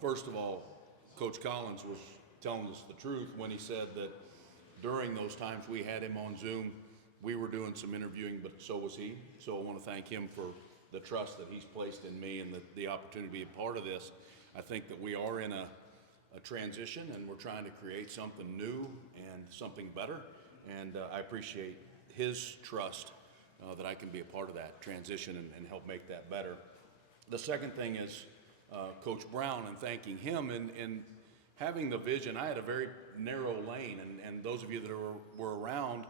first of all, Coach Collins was telling us the truth when he said that during those times we had him on Zoom, we were doing some interviewing, but so was he. So I want to thank him for the trust that he's placed in me and the opportunity to be a part of this. I think that we are in a transition, and we're trying to create something new and something better. And I appreciate his trust that I can be a part of that transition and help make that better. The second thing is Coach Brown, and thanking him and having the vision. I had a very narrow lane, and those of you that were around,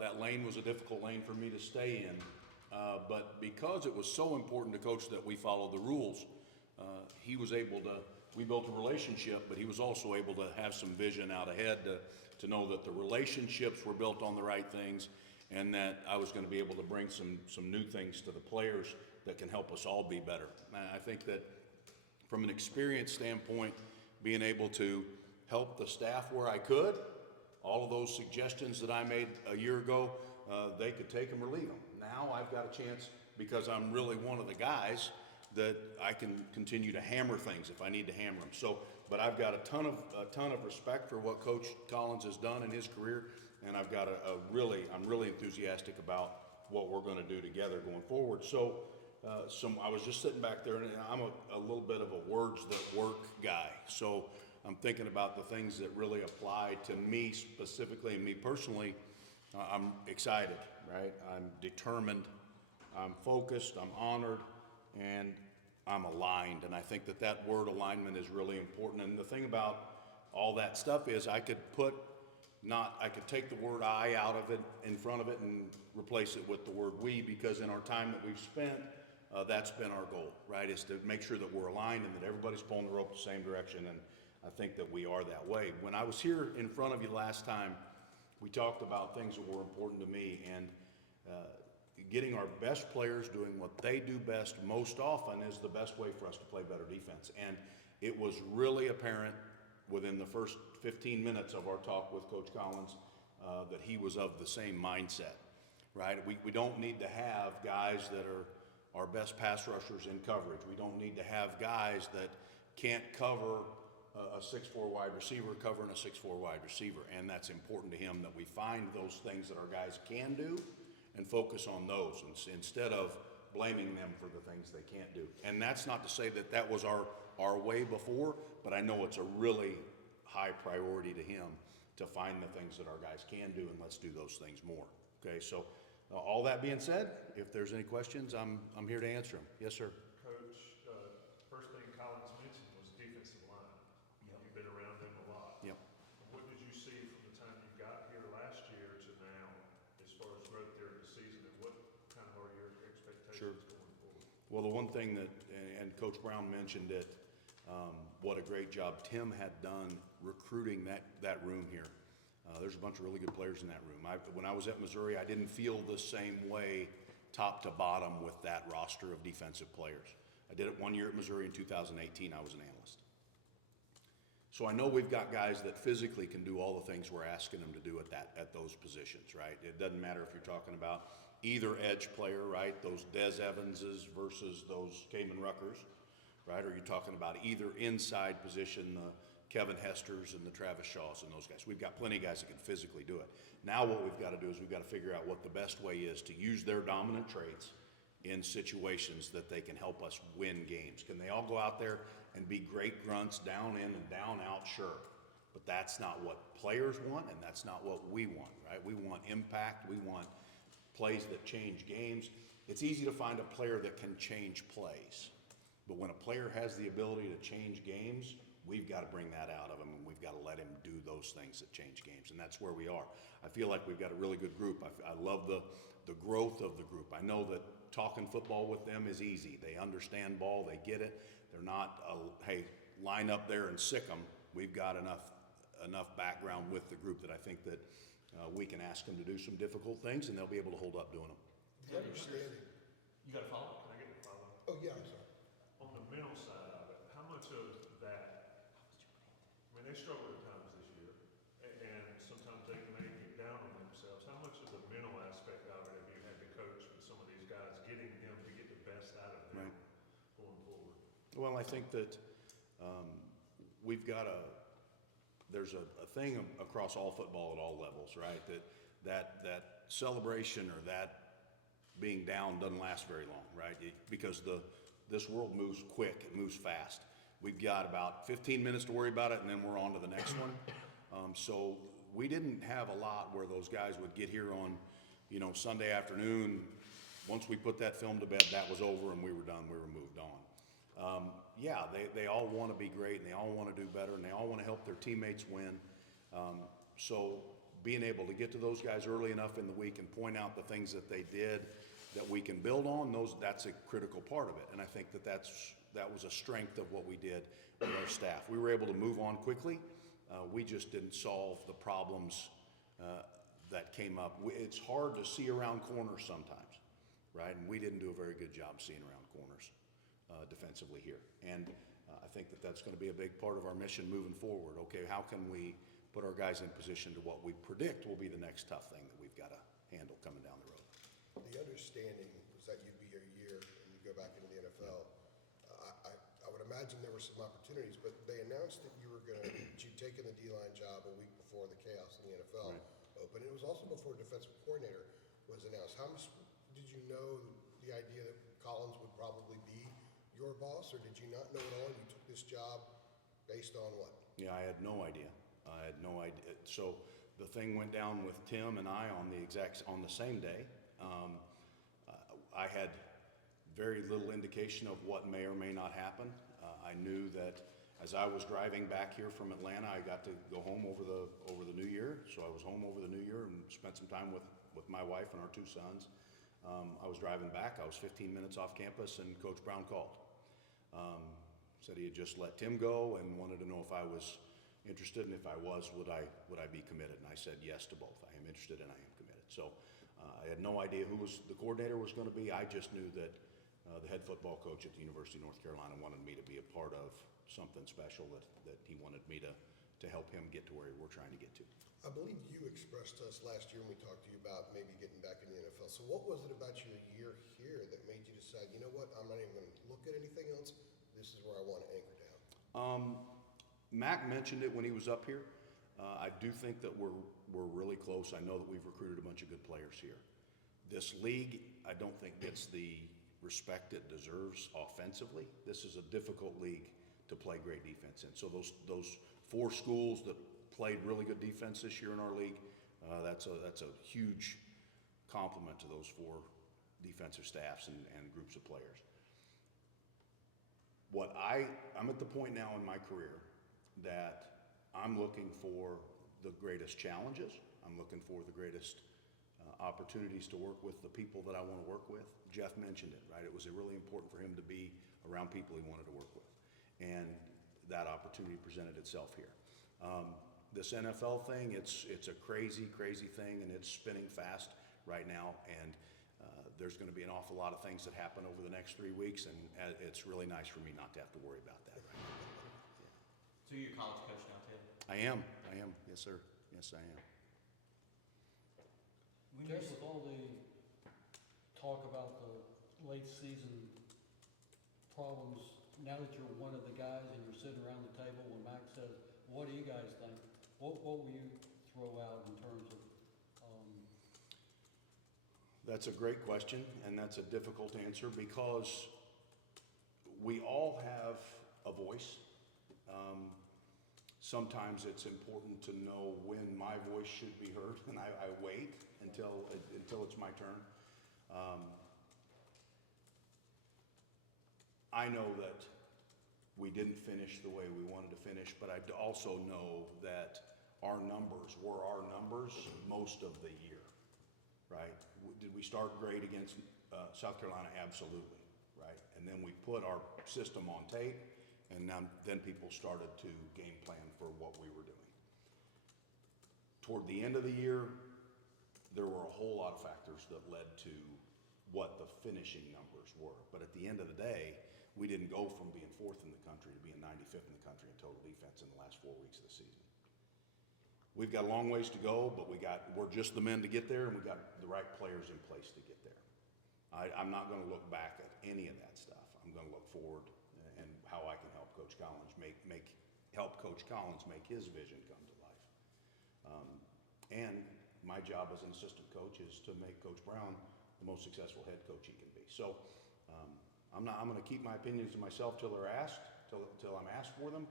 that lane was a difficult lane for me to stay in. But because it was so important to Coach that we follow the rules, he was able to, we built a relationship, but he was also able to have some vision out ahead to know that the relationships were built on the right things, and that I was going to be able to bring some new things to the players that can help us all be better. I think that from an experience standpoint, being able to help the staff where I could, all of those suggestions that I made a year ago, they could take them or leave them. Now I've got a chance, because I'm really one of the guys, that I can continue to hammer things if I need to hammer them. So, but I've got a ton of respect for what Coach Collins has done in his career, and I've got I'm really enthusiastic about what we're going to do together going forward. So, I was just sitting back there, and I'm a little bit of a words that work guy. So I'm thinking about the things that really apply to me specifically and me personally. I'm excited, right? I'm determined, I'm focused, I'm honored, and I'm aligned. And I think that word alignment is really important. And the thing about all that stuff is I could take the word I out of it, in front of it, and replace it with the word we, because in our time that we've spent, that's been our goal, right? Is to make sure that we're aligned and that everybody's pulling the rope the same direction. And I think that we are that way. When I was here in front of you last time, we talked about things that were important to me, and getting our best players doing what they do best most often is the best way for us to play better defense. And it was really apparent within the first 15 minutes of our talk with Coach Collins that he was of the same mindset, right? We don't need to have guys that are our best pass rushers in coverage. We don't need to have guys that can't cover a 6'4" wide receiver covering a 6'4" wide receiver. And that's important to him, that we find those things that our guys can do and focus on those instead of blaming them for the things they can't do. And that's not to say that was our way before, but I know it's a really high priority to him to find the things that our guys can do, and let's do those things more. Okay, so all that being said, if there's any questions, I'm here to answer them. Yes, sir. Coach, first thing Collins mentioned was defensive line. Yep. You've been around them a lot. Yep. What did you see from the time you got here last year to now as far as growth during the season, and what kind of are your expectations Sure. going forward? Well, the one thing that, and Coach Brown mentioned it, what a great job Tim had done recruiting that room here. There's a bunch of really good players in that room. When I was at Missouri, I didn't feel the same way top to bottom with that roster of defensive players. I did it one year at Missouri in 2018. I was an analyst. So I know we've got guys that physically can do all the things we're asking them to do at those positions, right? It doesn't matter if you're talking about either edge player, right? Those Des Evanses versus those Kamen Ruckers, right? Or you're talking about either inside position, the Kevin Hesters and the Travis Shaws and those guys. We've got plenty of guys that can physically do it. Now what we've got to do is we've got to figure out what the best way is to use their dominant traits in situations that they can help us win games. Can they all go out there and be great grunts down in and down out? Sure. But that's not what players want, and that's not what we want, right? We want impact. We want plays that change games. It's easy to find a player that can change plays. But when a player has the ability to change games, we've got to bring that out of him, and we've got to let him do those things that change games, and that's where we are. I feel like we've got a really good group. I love the growth of the group. I know that talking football with them is easy. They understand ball. They get it. They're not, hey, line up there and sick them. We've got enough background with the group that I think that we can ask them to do some difficult things, and they'll be able to hold up doing them. Understanding. You got a follow-up? Can I get a follow-up? Oh, yeah, I'm sorry. On the mental side of it, how much of that, I mean, they struggled at times this year, and sometimes they may get down on themselves. How much of the mental aspect of it have you had to coach with some of these guys, getting them to get the best out of them Right. going forward? Well, I think that we've got there's a thing across all football at all levels, right? That celebration or that being down doesn't last very long, right? Because this world moves quick, it moves fast. We've got about 15 minutes to worry about it, and then we're on to the next one. So we didn't have a lot where those guys would get here on, Sunday afternoon. Once we put that film to bed, that was over and we were done, we were moved on. Yeah, they all want to be great and they all want to do better and they all want to help their teammates win. So being able to get to those guys early enough in the week and point out the things that they did that we can build on, that's a critical part of it. And I think that was a strength of what we did with our staff. We were able to move on quickly. We just didn't solve the problems that came up. It's hard to see around corners sometimes, right? And we didn't do a very good job seeing around corners defensively here. And I think that's going to be a big part of our mission moving forward. Okay, how can we put our guys in position to what we predict will be the next tough thing that we've got to handle coming down the road? The understanding was that you'd be here a year and you'd go back into the NFL. I would imagine there were some opportunities, but they announced that you'd taken the D-line job a week before the chaos in the NFL opened. It was also before defensive coordinator was announced. How much did you know the idea that Collins would probably be your boss, or did you not know at all? You took this job based on what? Yeah, I had no idea. So the thing went down with Tim and I on the same day. I had very little indication of what may or may not happen. I knew that as I was driving back here from Atlanta, I got to go home over the New Year. So I was home over the New Year and spent some time with my wife and our two sons. I was driving back. I was 15 minutes off campus, and Coach Brown called. Said he had just let Tim go and wanted to know if I was interested, and if I was, would I be committed? And I said yes to both. I am interested and I am committed. So I had no idea who the coordinator was going to be. I just knew that the head football coach at the University of North Carolina wanted me to be a part of something special that he wanted me to help him get to where we're trying to get to. I believe you expressed to us last year when we talked to you about maybe getting back in the NFL. So what was it about your year here that made you decide, you know what, I'm not even going to look at anything else. This is where I want to anchor down. Mac mentioned it when he was up here. I do think that we're really close. I know that we've recruited a bunch of good players here. This league, I don't think gets the respect it deserves offensively. This is a difficult league to play great defense in. So those 4 schools that played really good defense this year in our league, that's a huge compliment to those 4 defensive staffs and groups of players. I'm at the point now in my career that I'm looking for the greatest challenges. I'm looking for the greatest opportunities to work with the people that I want to work with. Jeff mentioned it, right? It was really important for him to be around people he wanted to work with. And that opportunity presented itself here. This NFL thing, it's a crazy, crazy thing, and it's spinning fast right now. And there's going to be an awful lot of things that happen over the next 3 weeks, and it's really nice for me not to have to worry about that right now. So you're a college coach now, Tim? I am. Yes, sir. Yes, I am. Jeff, with all the talk about the late season problems, now that you're one of the guys and you're sitting around the table when Mac says, what do you guys think? What will you throw out in terms of That's a great question, and that's a difficult answer because we all have a voice. Sometimes it's important to know when my voice should be heard, and I wait until it's my turn. I know that we didn't finish the way we wanted to finish, but I also know that our numbers were our numbers most of the year, right? Did we start great against South Carolina? Absolutely, right? And then we put our system on tape, and then people started to game plan for what we were doing. Toward the end of the year, there were a whole lot of factors that led to what the finishing numbers were. But at the end of the day, we didn't go from being 4th in the country to being 95th in the country in total defense in the last 4 weeks of the season. We've got a long ways to go, but we're just the men to get there, and we got the right players in place to get there. I'm not going to look back at any of that stuff. I'm going to look forward and how I can help Coach Collins help Coach Collins make his vision come to life. And my job as an assistant coach is to make Coach Brown the most successful head coach he can be. So I'm going to keep my opinions to myself till they're asked, till I'm asked for them.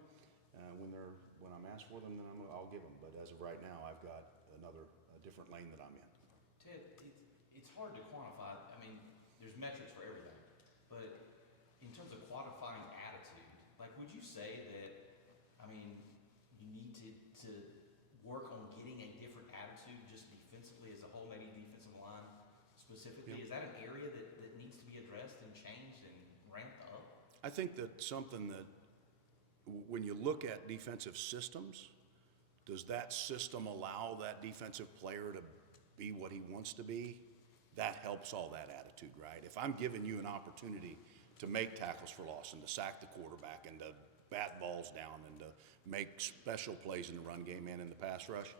When I'm asked for them, then I'll give them. But as of right now, I've got a different lane that I'm in. Ted, it's hard to quantify. I mean, there's metrics for everything, but in terms of quantifying attitude, like, would you say that, I mean, you need to work on getting a different attitude just defensively as a whole, maybe defensive line specifically? Yeah. Is that an area that needs to be addressed and changed and ranked up? I think that something that, when you look at defensive systems, does that system allow that defensive player to be what he wants to be? That helps all that attitude, right? If I'm giving you an opportunity to make tackles for loss and to sack the quarterback and to bat balls down and to make special plays in the run game and in the pass rush,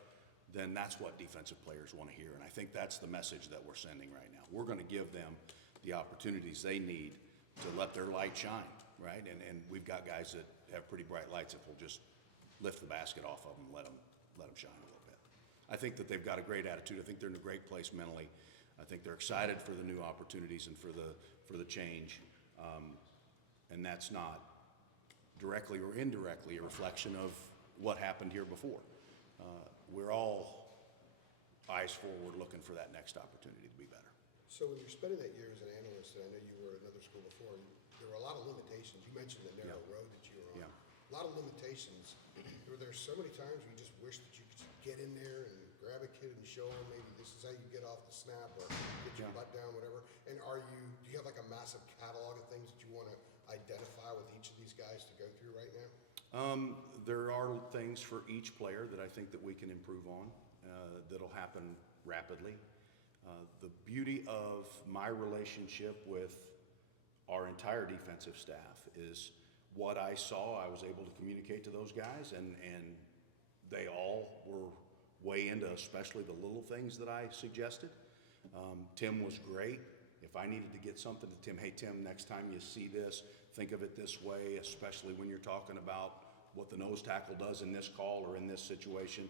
then that's what defensive players want to hear. And I think that's the message that we're sending right now. We're going to give them the opportunities they need to let their light shine, right? And we've got guys that have pretty bright lights if we'll just lift the basket off of them, let them shine a little bit. I think that they've got a great attitude. I think they're in a great place mentally. I think they're excited for the new opportunities and for the change. And that's not directly or indirectly a reflection of what happened here before. We're all eyes forward looking for that next opportunity to be better. So when you're spending that year as an analyst, and I know you were at another school before, and there were a lot of limitations. You mentioned the narrow road that you were on. Yeah. A lot of limitations. There's so many times where you just wish that you could just get in there and grab a kid and show him maybe this is how you get off the snap or get your butt down, whatever. And do you have like a massive catalog of things that you want to identify with each of these guys to go through right now? There are things for each player that I think that we can improve on, that'll happen rapidly. The beauty of my relationship with our entire defensive staff is what I saw, I was able to communicate to those guys, and they all were way into, especially the little things that I suggested. Tim was great. If I needed to get something to Tim, hey Tim, next time you see this, think of it this way, especially when you're talking about what the nose tackle does in this call or in this situation,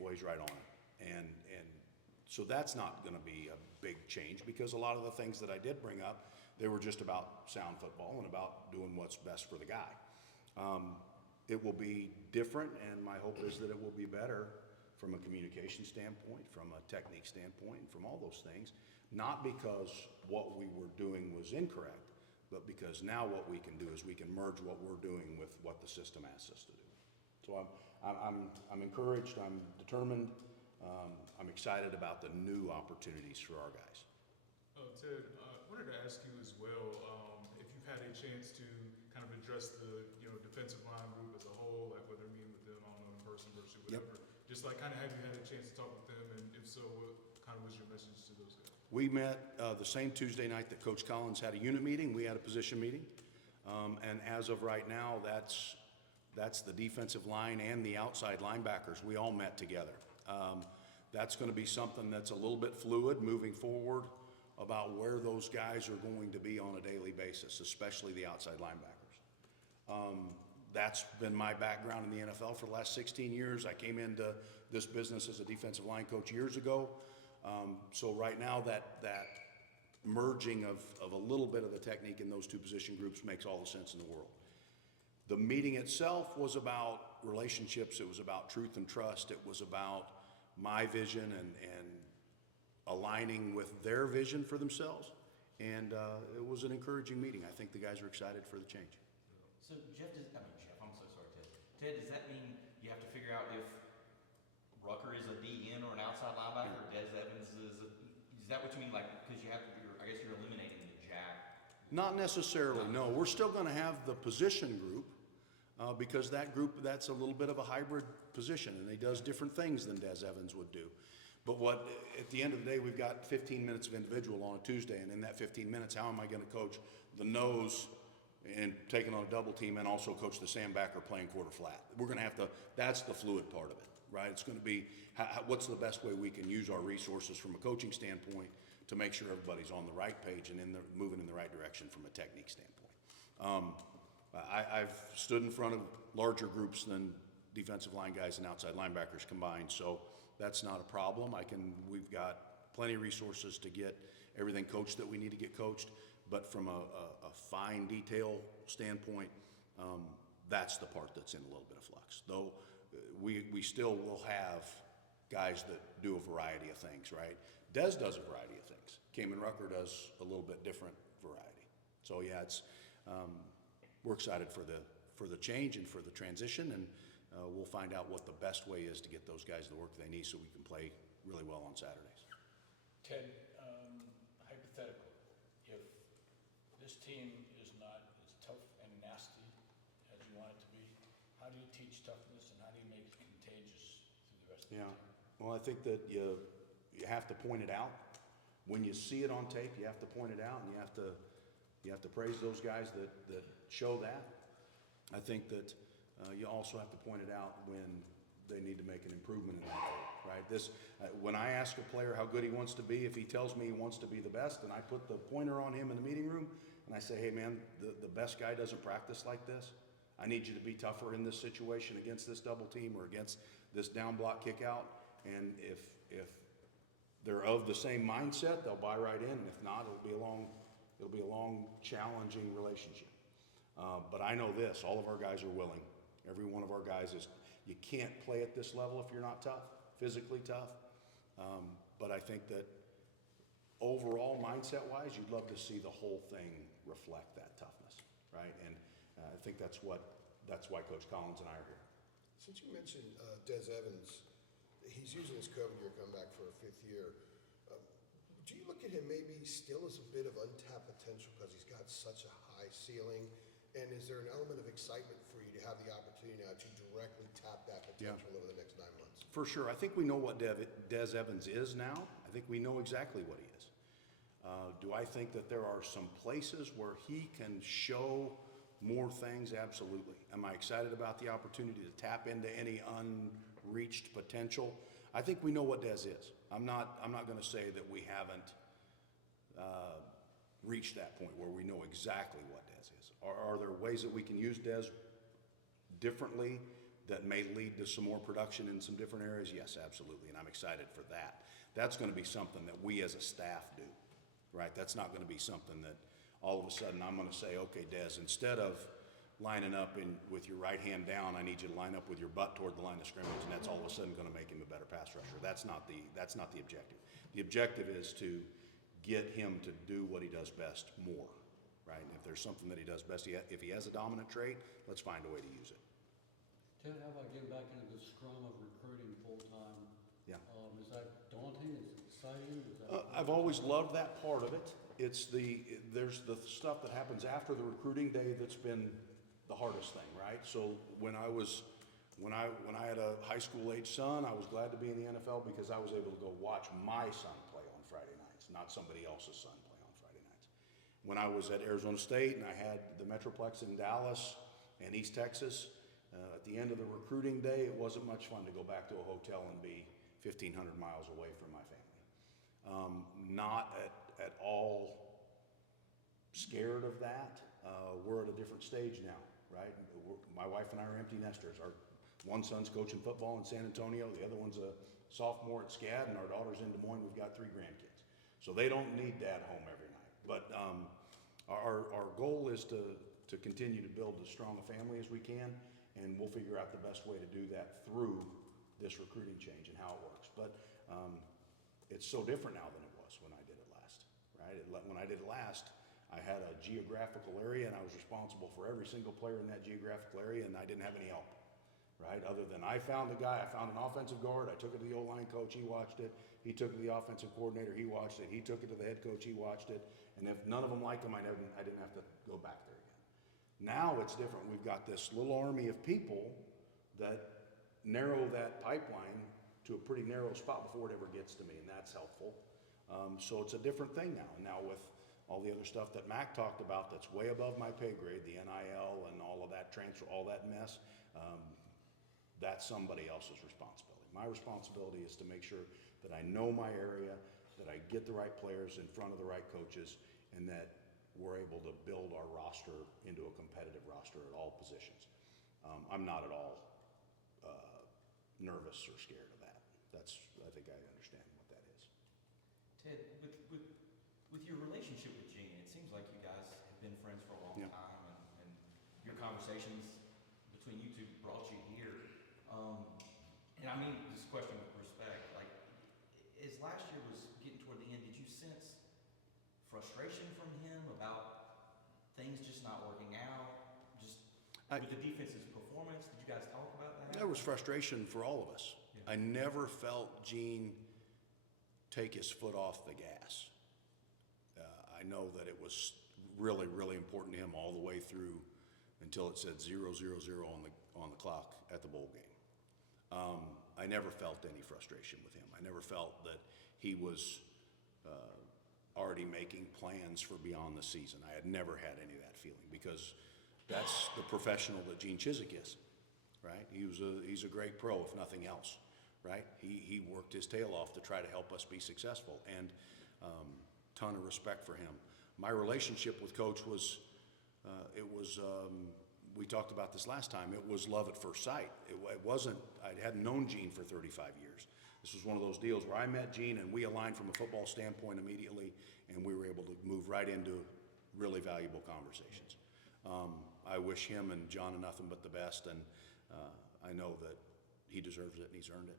boy, he's right on it. And so that's not going to be a big change, because a lot of the things that I did bring up, they were just about sound football and about doing what's best for the guy. It will be different, and my hope is that it will be better from a communication standpoint, from a technique standpoint, and from all those things, not because what we were doing was incorrect, but because now what we can do is we can merge what we're doing with what the system asks us to do. So I'm encouraged, I'm determined, I'm excited about the new opportunities for our guys. Ted, I wanted to ask you as well, if you've had a chance to kind of address the defensive line group as a whole, like whether meeting with them on in person versus whatever. Just like kind of have you had a chance to talk with them, and if so, what kind of was your message to those guys? We met the same Tuesday night that Coach Collins had a unit meeting. We had a position meeting, and as of right now, that's the defensive line and the outside linebackers. We all met together. That's going to be something that's a little bit fluid moving forward about where those guys are going to be on a daily basis, especially the outside linebackers. That's been my background in the NFL for the last 16 years. I came into this business as a defensive line coach years ago. So right now that merging of a little bit of the technique in those two position groups makes all the sense in the world. The meeting itself was about relationships. It was about truth and trust. It was about my vision and aligning with their vision for themselves. And it was an encouraging meeting. I think the guys are excited for the change. So Jeff, I'm so sorry, Ted. Ted, does that mean you have to figure out if Rucker is a DN or an outside linebacker, or Des Evans is that what you mean? Like, because I guess you're eliminating the jack. Not necessarily, no. We're still going to have the position group because that group, that's a little bit of a hybrid position, and he does different things than Des Evans would do. But at the end of the day, we've got 15 minutes of individual on a Tuesday, and in that 15 minutes, how am I going to coach the nose and taking on a double team and also coach the sandbacker playing quarter flat? We're going to have to, that's the fluid part of it, right? It's going to be, what's the best way we can use our resources from a coaching standpoint to make sure everybody's on the right page and moving in the right direction from a technique standpoint. I've stood in front of larger groups than defensive line guys and outside linebackers combined, so that's not a problem. We've got plenty of resources to get everything coached that we need to get coached, but from a fine detail standpoint, that's the part that's in a little bit of flux. Though we still will have guys that do a variety of things, right? Des does a variety of things. Cayman Rucker does a little bit different variety. So yeah, we're excited for the change and for the transition, and we'll find out what the best way is to get those guys the work they need so we can play really well on Saturdays. Ted, hypothetically, if this team is not as tough and nasty as you want it to be, how do you teach toughness and how do you make it contagious to the rest of the Yeah, team? well, I think that you have to point it out. When you see it on tape, you have to point it out, and you have to praise those guys that show that. I think that you also have to point it out when they need to make an improvement in that, right? When I ask a player how good he wants to be, if he tells me he wants to be the best, and I put the pointer on him in the meeting room, and I say, hey man, the best guy doesn't practice like this. I need you to be tougher in this situation against this double team or against this down block kick out. And if they're of the same mindset, they'll buy right in, and if not, it'll be a long, challenging relationship. But I know this, all of our guys are willing. Every one of our guys you can't play at this level if you're not tough, physically tough. But I think that overall, mindset-wise, you'd love to see the whole thing reflect that toughness, right? And I think that's why Coach Collins and I are here. Since you mentioned Des Evans, he's using his COVID year come back for a 5th year. Do you look at him maybe still as a bit of untapped potential because he's got such a high ceiling? And is there an element of excitement for you to have the opportunity now to directly tap that potential over the next 9 months? For sure. I think we know what Des Evans is now. I think we know exactly what he is. Do I think that there are some places where he can show more things? Absolutely. Am I excited about the opportunity to tap into any unreached potential? I think we know what Des is. I'm not going to say that we haven't reached that point where we know exactly what Des is. Are there ways that we can use Des differently that may lead to some more production in some different areas? Yes, absolutely, and I'm excited for that. That's going to be something that we as a staff do, right? That's not going to be something that all of a sudden I'm going to say, okay, Des, instead of lining up with your right hand down, I need you to line up with your butt toward the line of scrimmage, and that's all of a sudden going to make him a better pass rusher. That's not the objective. The objective is to get him to do what he does best more, right? And if there's something that he does best, if he has a dominant trait, let's find a way to use it. Ted, how about getting back into the scrum of recruiting full-time? Yeah. Is that daunting? Is it exciting? I've always loved that part of it. There's the stuff that happens after the recruiting day that's been the hardest thing, right? So when I had a high school age son, I was glad to be in the NFL because I was able to go watch my son play on Friday nights, not somebody else's son play on Friday nights. When I was at Arizona State and I had the Metroplex in Dallas and East Texas, at the end of the recruiting day, it wasn't much fun to go back to a hotel and be 1,500 miles away from my family. Not at all scared of that. We're at a different stage now, right? My wife and I are empty nesters. Our one son's coaching football in San Antonio. The other one's a sophomore at SCAD, and our daughter's in Des Moines. We've got 3 grandkids. So they don't need dad home every night. But our goal is to continue to build as strong a family as we can, and we'll figure out the best way to do that through this recruiting change and how it works. But it's so different now than it was when I did it last, right? When I did it last, I had a geographical area, and I was responsible for every single player in that geographical area, and I didn't have any help, right? Other than I found a guy, I found an offensive guard, I took it to the O-line coach, he watched it. He took it to the offensive coordinator, he watched it. He took it to the head coach, he watched it. And if none of them liked him, I didn't have to go back there again. Now it's different. We've got this little army of people that narrow that pipeline to a pretty narrow spot before it ever gets to me, and that's helpful. So it's a different thing now. Now with all the other stuff that Mac talked about that's way above my pay grade, the NIL and all of that transfer, all that mess, that's somebody else's responsibility. My responsibility is to make sure that I know my area, that I get the right players in front of the right coaches, and that we're able to build our roster into a competitive roster at all positions. I'm not at all nervous or scared of that. I think I understand what that is. Ted, with your relationship with Gene, it seems like you guys have been friends for a long Yeah. time, and your conversations between you two brought you here. And I mean this question with respect, like, as last year was getting toward the end, did you sense frustration from him about things just not working out? Just with the defense's performance, did you guys talk about that? There was frustration for all of us. Yeah. I never felt Gene take his foot off the gas. I know that it was really, really important to him all the way through until it said 0-0-0 on the clock at the bowl game. I never felt any frustration with him. I never felt that he was already making plans for beyond the season. I had never had any of that feeling because that's the professional that Gene Chizik is, right? He's a great pro, if nothing else, right? He worked his tail off to try to help us be successful, and ton of respect for him. My relationship with Coach was, we talked about this last time, it was love at first sight. It wasn't, I hadn't known Gene for 35 years. This was one of those deals where I met Gene and we aligned from a football standpoint immediately, and we were able to move right into really valuable conversations. I wish him and John nothing but the best, and I know that he deserves it and he's earned it.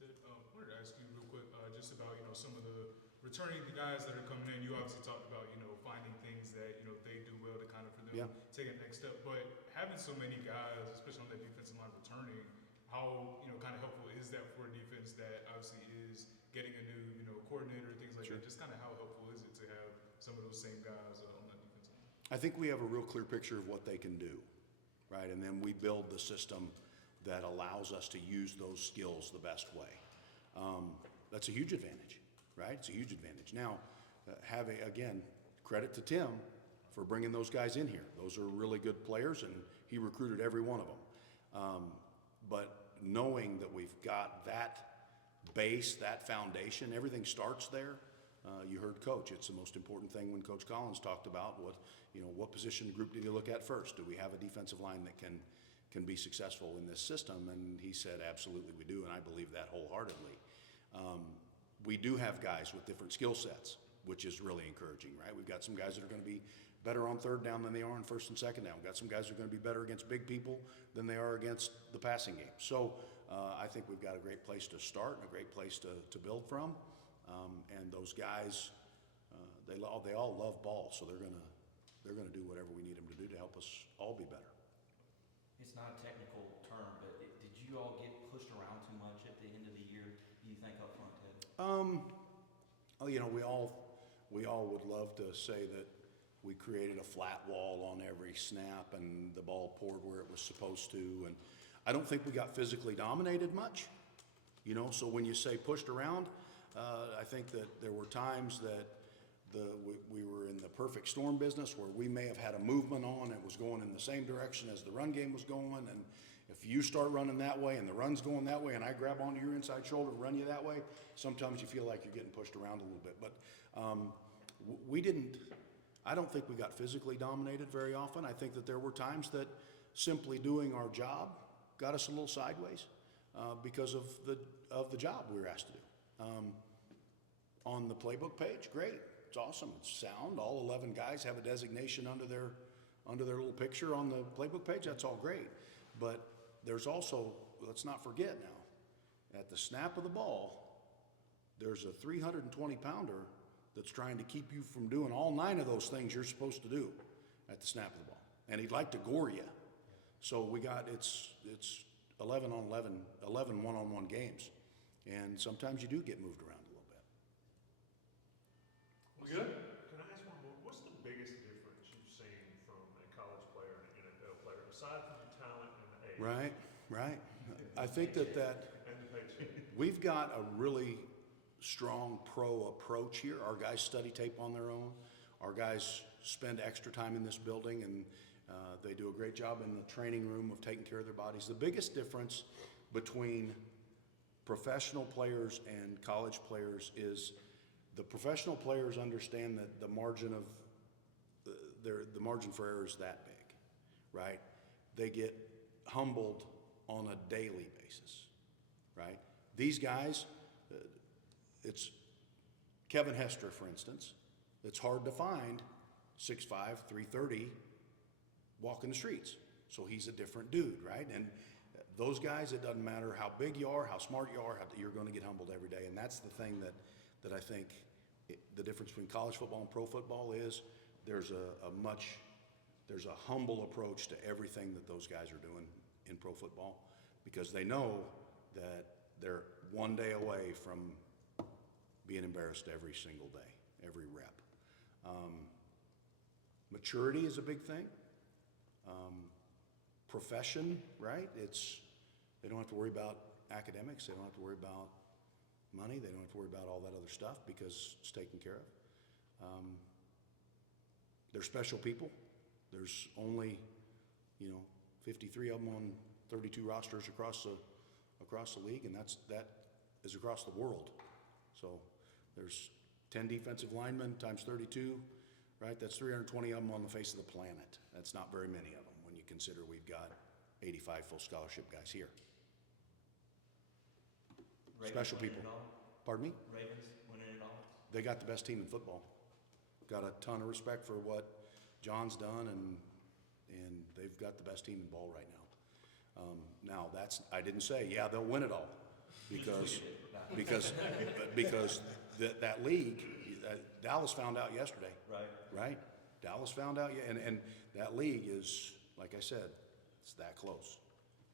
Ted, I wanted to ask you real quick, just about, some of the returning the guys that are coming in. You obviously talked about, finding things that, they do well to kind of for them take a next step. But having so many guys, especially on that defensive line returning, how, kind of helpful is that for a defense that obviously is getting a new, coordinator, things like that? Just kind of how helpful is it to have some of those same guys on that defensive line? I think we have a real clear picture of what they can do, right? And then we build the system that allows us to use those skills the best way. That's a huge advantage, right? It's a huge advantage. Now, again, credit to Tim for bringing those guys in here. Those are really good players, and he recruited every one of them. But knowing that we've got that base, that foundation, everything starts there. You heard Coach. It's the most important thing when Coach Collins talked about what position group did you look at first? Do we have a defensive line that can be successful in this system? And he said, absolutely we do, and I believe that wholeheartedly. We do have guys with different skill sets, which is really encouraging, right? We've got some guys that are going to be better on third down than they are on first and second down. We've got some guys that are going to be better against big people than they are against the passing game. So I think we've got a great place to start and a great place to build from. And those guys, they all love ball, so they're gonna do whatever we need them to do to help us all be better. It's not a technical term, but did you all get pushed around too much at the end of the year, do you think, up front, Ted? We all would love to say that we created a flat wall on every snap and the ball poured where it was supposed to, and I don't think we got physically dominated much, so when you say pushed around, I think that there were times that we were in the perfect storm business where we may have had a movement on, it was going in the same direction as the run game was going, and if you start running that way and the run's going that way and I grab onto your inside shoulder and run you that way, sometimes you feel like you're getting pushed around a little bit. But I don't think we got physically dominated very often. I think that there were times that simply doing our job got us a little sideways because of the job we were asked to do. On the playbook page, great. It's awesome. It's sound. All 11 guys have a designation under their little picture on the playbook page. That's all great. But there's also, let's not forget now, at the snap of the ball, there's a 320-pounder that's trying to keep you from doing all 9 of those things you're supposed to do at the snap of the ball. And he'd like to gore you. So it's 11 on 11 one-on-one games. And sometimes you do get moved around a little bit. We good? Can I ask one more? What's the biggest difference you've seen from a college player and an NFL player, aside from the talent and the age? Right. I think that And the paycheck. we've got a really strong pro approach here. Our guys study tape on their own. Our guys spend extra time in this building, and they do a great job in the training room of taking care of their bodies. The biggest difference between professional players and college players is the professional players understand that the margin of the margin for error is that big, right? They get humbled on a daily basis, right? These guys, it's Kevin Hester, for instance. It's hard to find 6'5", 330 walking the streets. So he's a different dude, right? And those guys, it doesn't matter how big you are, how smart you are, you're going to get humbled every day. And that's the thing that I think the difference between college football and pro football is there's a humble approach to everything that those guys are doing in pro football, because they know that they're one day away from being embarrassed every single day, every rep. Maturity is a big thing. Profession, right? They don't have to worry about academics. They don't have to worry about money. They don't have to worry about all that other stuff because it's taken care of. They're special people. There's only, 53 of them on 32 rosters across the league, and that is across the world. So there's 10 defensive linemen times 32, right? That's 320 of them on the face of the planet. That's not very many of them when you consider we've got 85 full scholarship guys here. Ravens Special winning people. it all? Pardon me? Ravens winning it all? They got the best team in football. Got a ton of respect for what John's done, and they've got the best team in ball right now. Now I didn't say, yeah, they'll win it all, because that league, Dallas found out yesterday. Right? Dallas found out, and that league is, like I said, it's that close.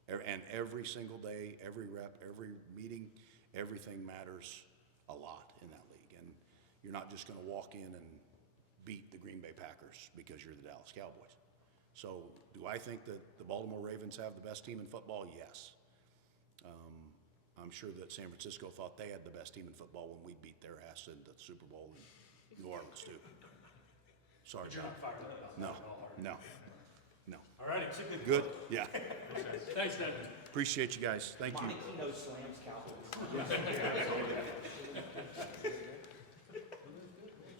And every single day, every rep, every meeting, everything matters a lot in that league. And you're not just going to walk in and beat the Green Bay Packers because you're the Dallas Cowboys. So do I think that the Baltimore Ravens have the best team in football? Yes. I'm sure that San Francisco thought they had the best team in football when we beat their ass in the Super Bowl in New Orleans too. Sorry, John. No. All righty. Good, yeah. Thanks, David. Appreciate you guys. Thank you. Monachino slams Cowboys.